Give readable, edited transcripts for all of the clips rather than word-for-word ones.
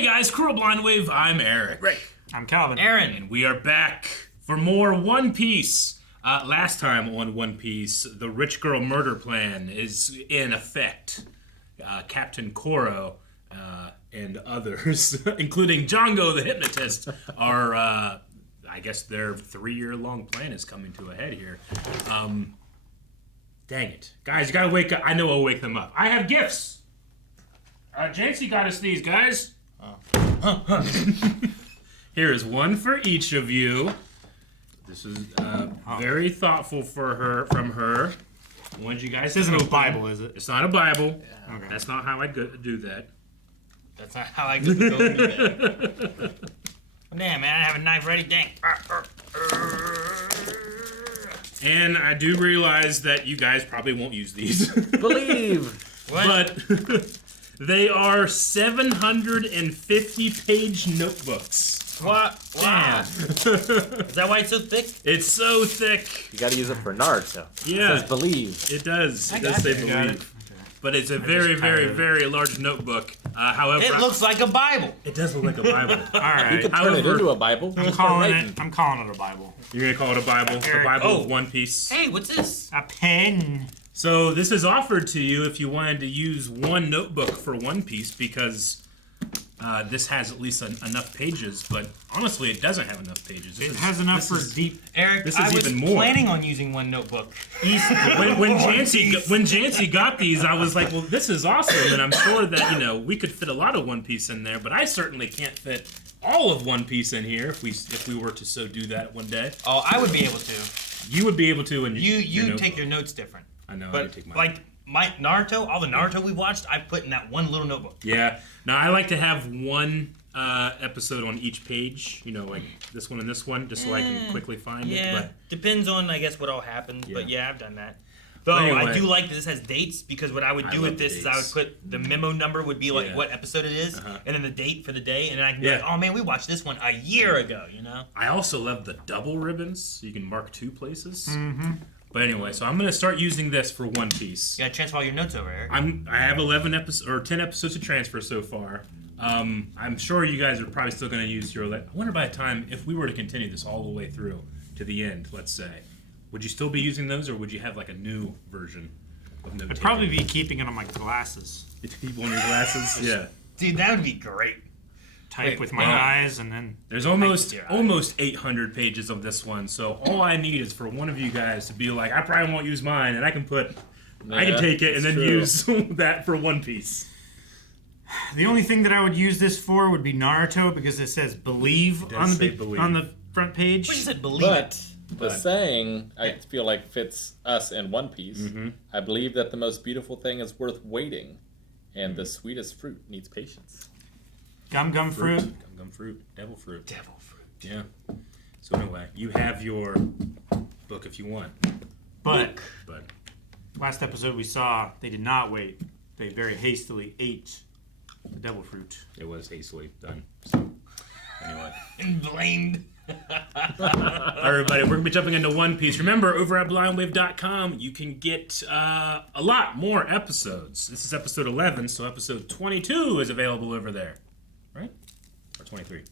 Hey guys, Kuro Blind Wave, I'm Eric. Rick. I'm Calvin. Aaron. And we are back for more One Piece. Last time on One Piece, the rich girl murder plan is in effect. Captain Kuro and others, including Jango the hypnotist, are, I guess their 3-year-long plan is coming to a head here. Dang it. Guys, you gotta wake up. I know I'll wake them up. I have gifts. Jancy got us these, guys. Here is one for each of you. This is very thoughtful from her. I want you guys. This isn't a Bible, is it? It's not a Bible. Yeah. Okay. That's not how I do that. That's not how I go do that. Damn, man, I have a knife ready. Dang. And I do realize that you guys probably won't use these. Believe. What? But they are 750-page notebooks. What? Wow. Is that why it's so thick? It's so thick. You gotta use it for Naruto. Yeah. It says believe. It does. It does got say it. believe. But it's a very, very, very large notebook. However, It looks like a Bible. it does look like a Bible. All right. You could turn it into a Bible. I'm calling it a Bible. You're gonna call it a Bible? The Eric. Bible of One Piece. Hey, what's this? A pen. So this is offered to you if you wanted to use one notebook for One Piece because this has at least enough pages. But honestly, it doesn't have enough pages. It has enough for deep. Eric, This I is was even more. planning on using one notebook. When Jancy got these, I was like, well, this is awesome, and I'm sure that we could fit a lot of One Piece in there. But I certainly can't fit all of One Piece in here if we were to so do that one day. Oh, I would be able to. You would be able to, and You take your notes different. I know. I But would take mine. like my Naruto, all the Naruto we've watched, I put in that one little notebook. Yeah. Now I like to have one episode on each page. Like this one and this one, just so I can quickly find Yeah, it. But depends on I guess what all happens. Yeah. But yeah, I've done that. Though Anyway. I do like that this has dates because what I would do love with this is I dates. would put the memo number would be like Yeah. what episode it is, Uh-huh. and then the date for the day, and then I can be Yeah. like, oh man, we watched this one a year ago, I also love the double ribbons, so you can mark 2 places. Mm-hmm. But anyway, so I'm gonna start using this for One Piece. You gotta transfer all your notes over, Eric. I have 11 episodes or 10 episodes to transfer so far. I'm sure you guys are probably still gonna use your. I wonder by the time if we were to continue this all the way through to the end, let's say, would you still be using those, or would you have like a new version of note? I'd probably be keeping it on my glasses. You keep on your glasses. Yeah. Dude, that would be great. Type Wait, with my wow. eyes and then. There's almost Your eyes. almost 800 pages of this one, so all I need is for one of you guys to be like, I probably won't use mine, and I can take it and then true. use that for One Piece. The only thing that I would use this for would be Naruto because it says believe does on the say big, believe. on the front page. We just said believe But it. the saying, I feel like fits us in One Piece. Mm-hmm. I believe that the most beautiful thing is worth waiting, and the sweetest fruit needs patience. Gum fruit. Gum fruit. Devil fruit. Devil fruit. Yeah. So anyway, you have your book if you want. But But last episode we saw they did not wait. They very hastily ate the devil fruit. it was hastily done. So anyway. And blamed. Everybody, we're going to be jumping into One Piece. Remember, over at blindwave.com, you can get a lot more episodes. This is episode 11, so episode 22 is available over there. Right? Or 23.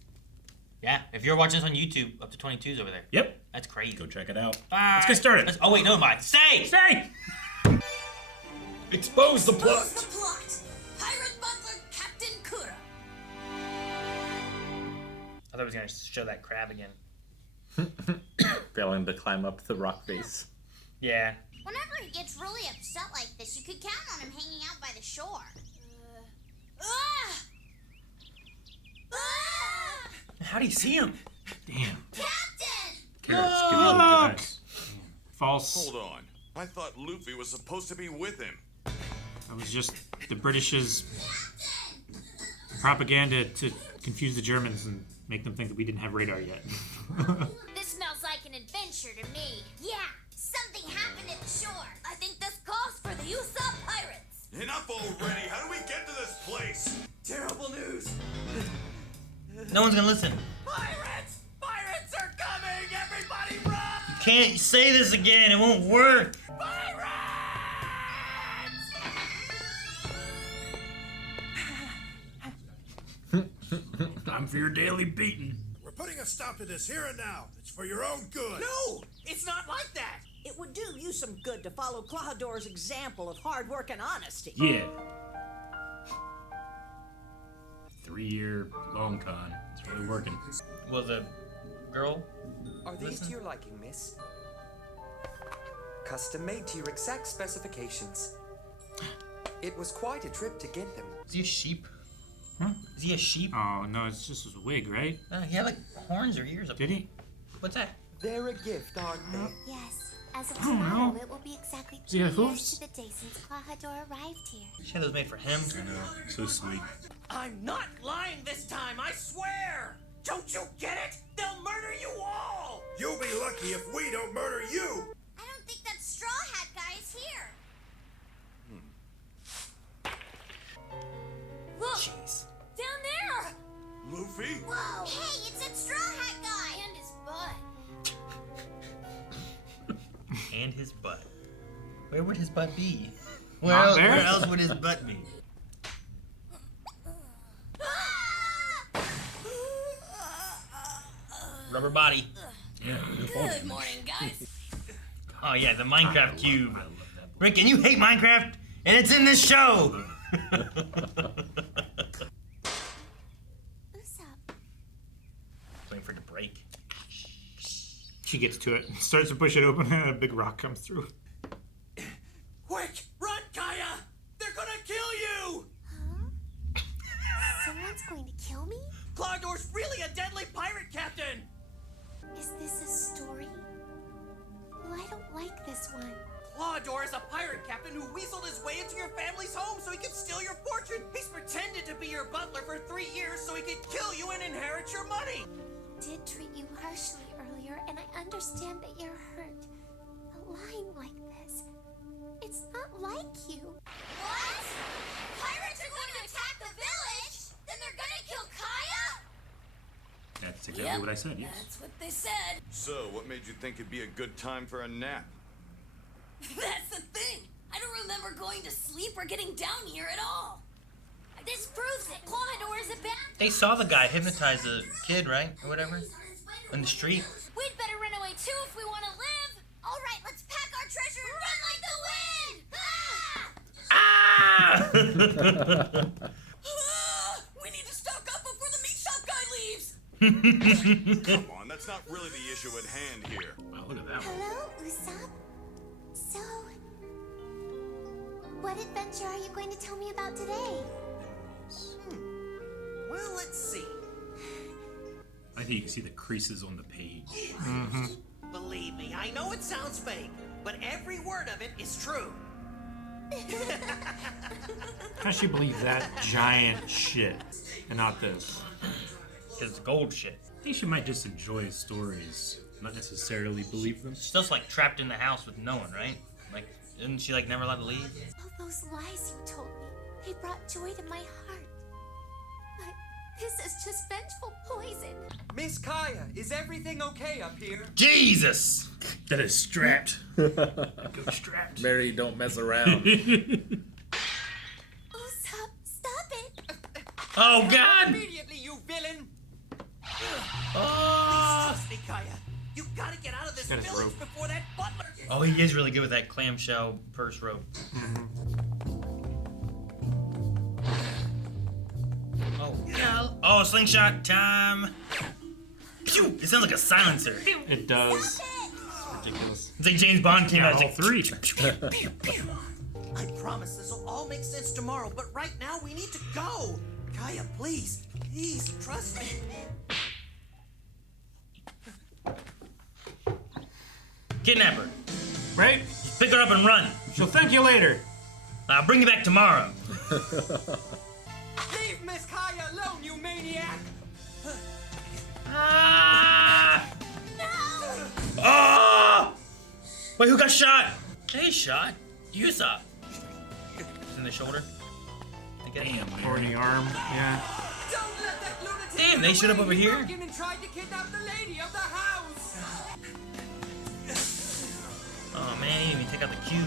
Yeah, if you're watching this on YouTube, up to 22's over there. Yep. That's crazy. Go check it out. Bye. Let's get started. Oh wait, no, mind. Stay. Stay! Expose the What's the plot? Pirate Butler Captain Kuro. I thought I was gonna show that crab again. Failing to climb up the rock face. Yeah. Whenever he gets really upset like this, you could count on him hanging out by the shore. How do you see him? Damn. Captain! Carrots, give me a look at eyes. False. Hold on. I thought Luffy was supposed to be with him. That was just the British's propaganda to confuse the Germans and make them think that we didn't have radar yet. This smells like an adventure to me. Yeah, something happened at the shore. I think this calls for the Usopp Pirates. Enough already! How do we get to this place? Terrible news! No one's gonna listen. Pirates! Pirates are coming! Everybody run! Can't say this again. It won't work. Pirates! Time for your daily beating. We're putting a stop to this here and now. It's for your own good. No, it's not like that. It would do you some good to follow Clawdor's example of hard work and honesty. Yeah. 3-year long con. It's really working. Will the girl? Are these to your liking, miss? Custom made to your exact specifications. It was quite a trip to get them. Is he a sheep? Huh? Is he a sheep? Oh no, it's just his wig, right? He had like horns or ears. Did he? What's that? They're a gift, aren't they? Yes. As of I don't tomorrow, know. it will be exactly Does he 2 have years hooves? to the day since Clawdor arrived here. She had those made for him. I know. So sweet. I'm not lying this time, I swear! Don't you get it? They'll murder you all! You'll be lucky if we don't murder you. I don't think that Straw Hat guy is here. Look! Jeez. Down there! Luffy? Whoa! Hey, it's that Straw Hat guy! And his butt. And his butt. Where would his butt be? Not there? Where else would his butt be? Rubber body. Yeah. Good morning, guys. Oh yeah, the Minecraft cube. Rick, and you hate Minecraft, and it's in this show. Usopp. Waiting for it to break. She gets to it, starts to push it open, and a big rock comes through. Quick, run, Kaya! They're gonna kill you! Huh? Someone's going to kill me? Clawdor's really a deadly pirate captain! Is this a story? Well, I don't like this one. Clawdor is a pirate captain who weaseled his way into your family's home so he could steal your fortune. He's pretended to be your butler for 3 years so he could kill you and inherit your money. Did treat you harshly earlier, and I understand that you're hurt. But lying like this, it's not like you. What? Pirates are going to attack the village? Then they're gonna kill Kaya? That's exactly what I said, yes. That's what they said. So, what made you think it'd be a good time for a nap? That's the thing. I don't remember going to sleep or getting down here at all. This proves it. Clawdor is a bad. They saw the guy hypnotize the kid, right? Or whatever. In the street. We'd better run away too if we want to live. All right, let's pack our treasure and run like the wind. We need to stock up before the meat shop guy leaves. Come on, that's not really the issue at hand here. Wow, look at that one. Hello, Usopp. So, what adventure are you going to tell me about today? Well, let's see. I think you can see the creases on the page. Believe me, I know it sounds fake, but every word of it is true. How does she believe that giant shit and not this? Because it's gold shit. I think she might just enjoy his stories, not necessarily believe them. She's still like trapped in the house with no one, right? Like, isn't she like never allowed to leave? All those lies you told me, they brought joy to my heart. But this is just vengeful poison. Miss Kaya, is everything okay up here? Jesus! That is strapped. Go strapped. Mary, don't mess around. Usopp, stop it. Oh God! Immediately, you villain! Oh! Trust me, Kaya. You gotta get out of this Got his village rope. before that butler gets... Oh, he is really good with that clamshell purse rope. Oh, yeah. Oh, slingshot time! Pew! It sounds like a silencer. It does. It's ridiculous. It's like James Bond came out. All It's like, three. I promise this will all make sense tomorrow, but right now we need to go. Kaya, please, trust me. Kidnap her. Right? Just pick her up and run. She'll thank you later. I'll bring you back tomorrow. Leave Miss Kaya alone, you maniac! Ah! Oh! Wait, who got shot? Hey, shot. Usopp. In the shoulder. I guess. Damn, Or in the arm. Yeah. Don't let that lunatic Damn, they showed up over here. He broke in and tried to kidnap the lady of the house! Oh man, he didn't even take out the cube.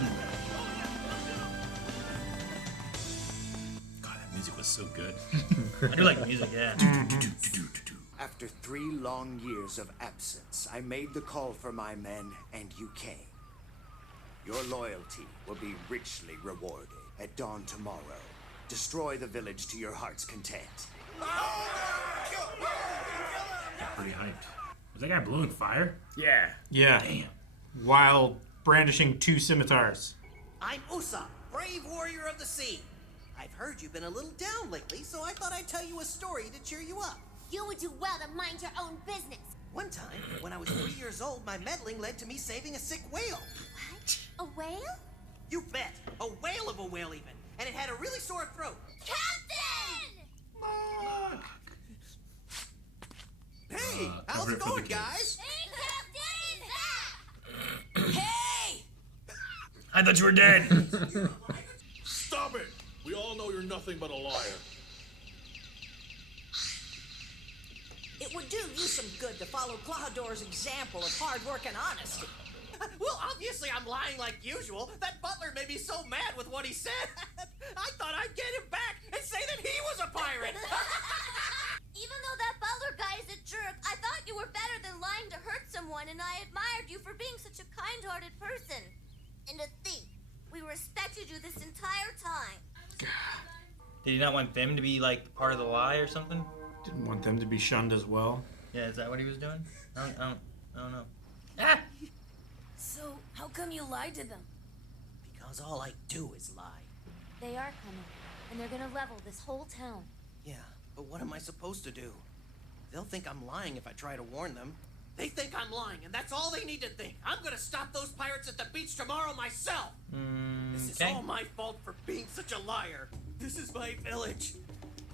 God, that music was so good. I do like music, yeah. After 3 long years of absence, I made the call for my men, and you came. Your loyalty will be richly rewarded. At dawn tomorrow, destroy the village to your heart's content. Pretty hyped. Was that guy blowing fire? Yeah. Yeah. Damn. While brandishing 2 scimitars. I'm Usopp, brave warrior of the sea. I've heard you've been a little down lately, so I thought I'd tell you a story to cheer you up. You would do well to mind your own business. One time, when I was 3 years old, my meddling led to me saving a sick whale. What? A whale? You bet. A whale of a whale, even. And it had a really sore throat. Captain! Hey, how's cover it it for the going, kids. guys? Hey, Captain! Hey! I thought you were dead. Stop it! We all know you're nothing but a liar. It would do you some good to follow Claudor's example of hard work and honesty. Well, obviously I'm lying like usual. That butler made me so mad with what he said. I thought I'd get him back and say that he was a pirate. Even though that butler guy is a jerk, I thought you were better than lying to hurt someone, and I admired you for being such a kind-hearted person. And to think, we respected you this entire time. Did he not want them to be like part of the lie or something? Didn't want them to be shunned as well. Yeah, is that what he was doing? I don't know. Ah! So, how come you lied to them? Because all I do is lie. They are coming, and they're gonna level this whole town. Yeah, but what am I supposed to do? They'll think I'm lying if I try to warn them. They think I'm lying, and that's all they need to think. I'm gonna stop those pirates at the beach tomorrow myself. This is Okay. all my fault for being such a liar. This is my village.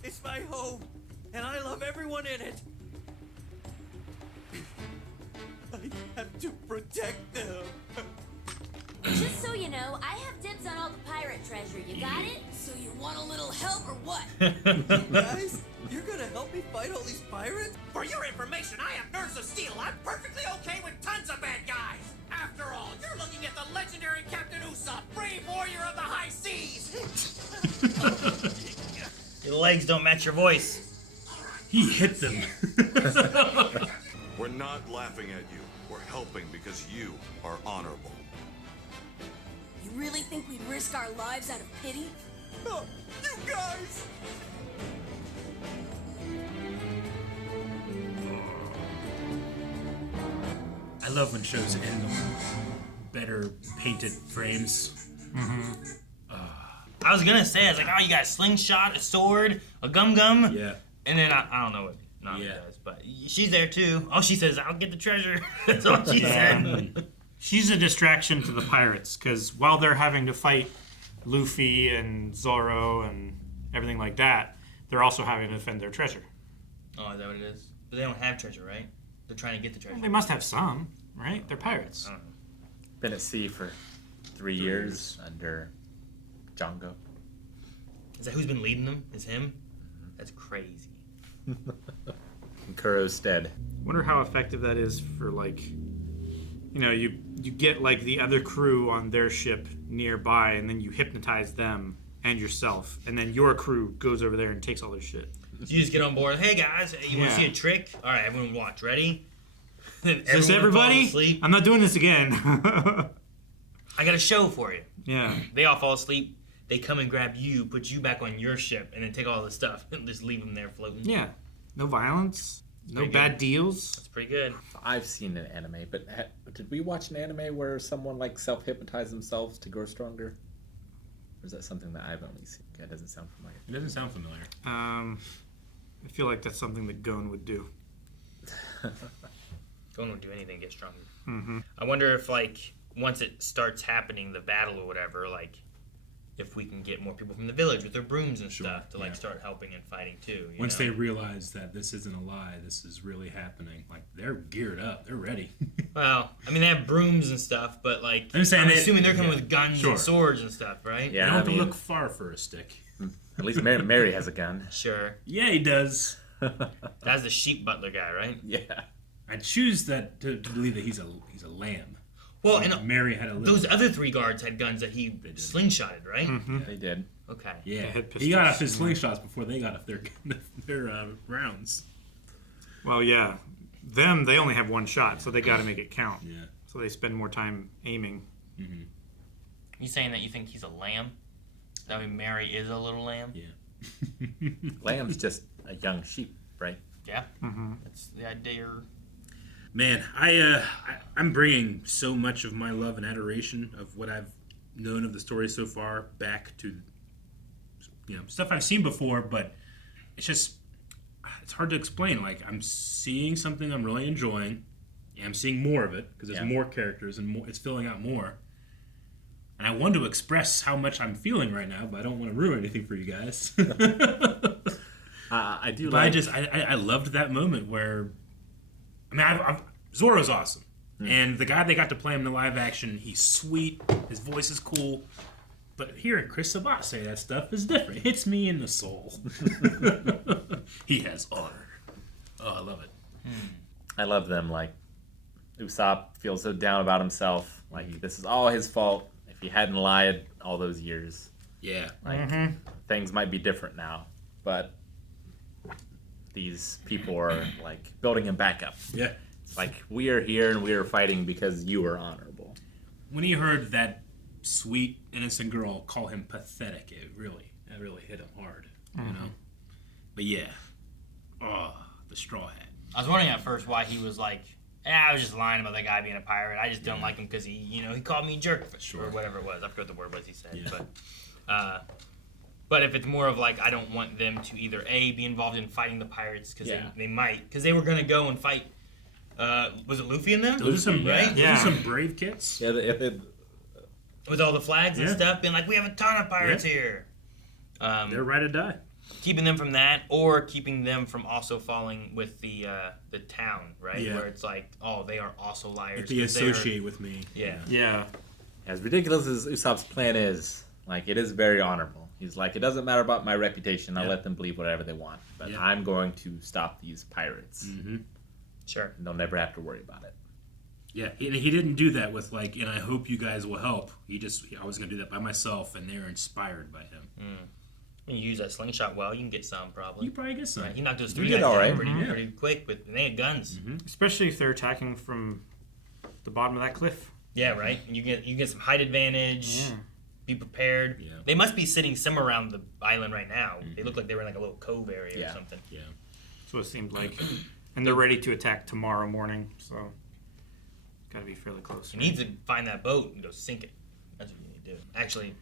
It's my home, and I love everyone in it. I have to protect them. Just so you know, I have dibs on all the pirate treasure. You got it? So you want a little help or what? Guys, you're gonna help me fight all these pirates? For your information, I have nerves of steel. I'm perfectly okay with tons of bad guys. After all, you're looking at the legendary Captain Usopp, brave warrior of the high seas. Your legs don't match your voice. He hit them. We're not laughing at you. We're helping because you are honorable. You really think we'd risk our lives out of pity? Oh, you guys! I love when shows end on better painted frames. I was gonna say, I was like, oh, you got a slingshot, a sword, a gum. Yeah. And then I don't know what Nami Yeah. does, but she's there too. Oh, she says, I'll get the treasure. That's all she said. She's a distraction to the pirates, because while they're having to fight Luffy and Zoro and everything like that, they're also having to defend their treasure. Oh, is that what it is? But they don't have treasure, right? They're trying to get the treasure. Well, they must have some, right? They're pirates. I don't know. Been at sea for 3 years under Jango. Is that who's been leading them? Is him? That's crazy. In Kuro's stead. Wonder how effective that is for, like, you know, you get like the other crew on their ship nearby, and then you hypnotize them and yourself, and then your crew goes over there and takes all their shit. So you just get on board. Hey guys, you want to Yeah. see a trick? All right, everyone watch. Ready? Then Is this everyone falls everybody? asleep. I'm not doing this again. I got a show for you. Yeah. They all fall asleep. They come and grab you, put you back on your ship, and then take all the stuff and just leave them there floating. Yeah. No violence. No Pretty bad good. deals. That's pretty good. I've seen an anime, but did we watch an anime where someone like self-hypnotized themselves to grow stronger? Or is that something that I've only seen? That doesn't sound familiar. It doesn't sound familiar. I feel like that's something that Gon would do. Gon would do anything to get stronger. Mm-hmm. I wonder if, like, once it starts happening, the battle or whatever, like, if we can get more people from the village with their brooms and stuff to, like, start helping and fighting too. You Once know? they realize that this isn't a lie, this is really happening. Like, they're geared up. They're ready. Well, I mean, they have brooms and stuff, but, like, I'm saying assuming they're coming with guns Sure. and swords and stuff, right? You don't have to look far for a stick. At least Mary has a gun. Sure. Yeah, he does. That's the sheep butler guy, right? Yeah. I choose that to believe that he's a lamb. Well, and Mary had a little. those other 3 guards had guns that he slingshotted, right? Mm-hmm. They did. Okay. Yeah, They had he got pistols. off his slingshots before they got off their rounds. Well, yeah. Them, they only have 1 shot, so they got to make it count. Yeah. So they spend more time aiming. You saying that you think he's a lamb? That way Mary is a little lamb? Yeah. Lamb's just a young sheep, right? Yeah. Mm-hmm. That's the idea. Man, I'm bringing so much of my love and adoration of what I've known of the story so far back to, stuff I've seen before, but it's hard to explain. Like, I'm seeing something I'm really enjoying, and I'm seeing more of it because there's more characters and more, it's filling out more. And I want to express how much I'm feeling right now, but I don't want to ruin anything for you guys. I do. But I loved that moment where, Zoro's awesome, and the guy they got to play him in the live action, he's sweet, his voice is cool. But hearing Chris Sabat say that stuff is different. It hits me in the soul. He has honor. Oh, I love it. I love them. Like, Usopp feels so down about himself. Like, this is all his fault. If he hadn't lied all those years, Yeah. like things might be different now. But these people are like building him back up. Yeah. Like, we are here and we are fighting because you are honorable. When he heard that sweet, innocent girl call him pathetic, it really hit him hard, you know? But yeah. Oh, the straw hat. I was wondering at first why he was like, I was just lying about that guy being a pirate. I just don't like him because he called me a jerk or whatever it was. I forgot the word was he said. Yeah. But if it's more of like, I don't want them to either A, be involved in fighting the pirates because they might, because they were going to go and fight, was it Luffy and them? Those are some, right? Those are some brave kids. Yeah, With all the flags and stuff, being like, we have a ton of pirates here. They're right to die. Keeping them from that, or keeping them from also falling with the town, right? Yeah. Where it's like, oh, they are also liars. If they associate with me. Yeah. Yeah. As ridiculous as Usopp's plan is, like, it is very honorable. He's like, it doesn't matter about my reputation. I'll let them believe whatever they want. But I'm going to stop these pirates. Mm-hmm. Sure. And they'll never have to worry about it. Yeah, he didn't do that with like, and I hope you guys will help. I was going to do that by myself, and they're inspired by him. When you use that slingshot well, you can get some probably. You probably get some. Right. He knocked those You 3 did guys all down right. pretty quick, but they had guns. Especially if they're attacking from the bottom of that cliff. Yeah, right. And you get some height advantage. Yeah. Be prepared. Yeah. They must be sitting somewhere around the island right now. They look like they were in like a little cove area or something. Yeah. That's what it seemed like. And they're ready to attack tomorrow morning, so got to be fairly close. You need to find that boat and go sink it. That's what you need to do. Actually,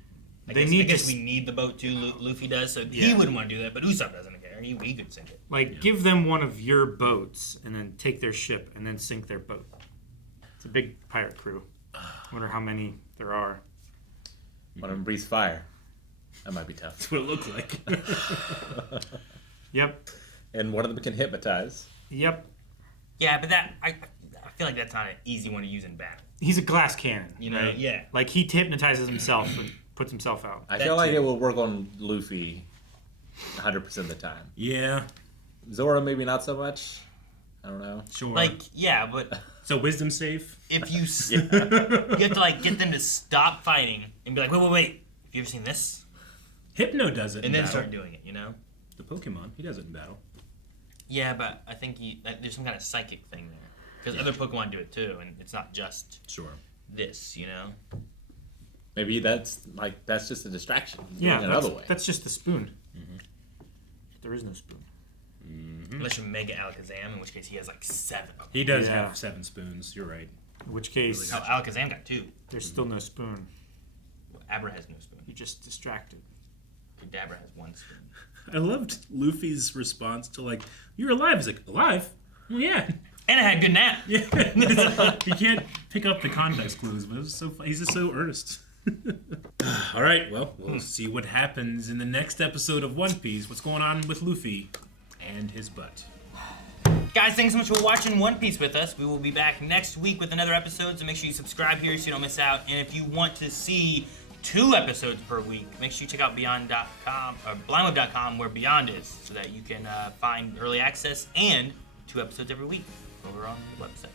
I They guess we need the boat too. Luffy does, so he wouldn't want to do that. But Usopp doesn't care. He could sink it. Like, give them one of your boats and then take their ship and then sink their boat. It's a big pirate crew. Wonder how many there are. One of them breathes fire. That might be tough. That's what it looks like. Yep. And one of them can hypnotize. Yep. Yeah, but I feel like that's not an easy one to use in battle. He's a glass cannon. You know? Right? Yeah. Like, he hypnotizes himself and puts himself out. I feel like it will work on Luffy 100% of the time. Yeah. Zoro maybe not so much. I don't know. Sure. Like, yeah, but so wisdom save. if you you have to like get them to stop fighting and be like, wait, have you ever seen this? Hypno does it, And in then battle. start doing it. You know? The Pokemon, he does it in battle. Yeah, but I think there's some kind of psychic thing there because other Pokemon do it too, and it's not just this. You know? Maybe that's just a distraction. He's Yeah, doing it another way. that's just the spoon. There is no spoon. Unless you're Mega Alakazam, in which case he has like 7 of them. He does have 7 spoons. You're right. In which case, No, Alakazam got 2. there's still no spoon. Abra has no spoon. You're just distracted. Kadabra has 1 spoon. I loved Luffy's response to like, "You're alive." He's like, "Alive? Well, yeah." And I had a good nap. Yeah. You can't pick up the context clues, but it was so funny. He's just so earnest. All right, well, we'll see what happens in the next episode of One Piece. What's going on with Luffy and his butt? Guys, thanks so much for watching One Piece with us. We will be back next week with another episode, so make sure you subscribe here so you don't miss out. And if you want to see 2 episodes per week, make sure you check out Beyond.com or blindweb.com where Beyond is, so that you can find early access and 2 episodes every week over on the website.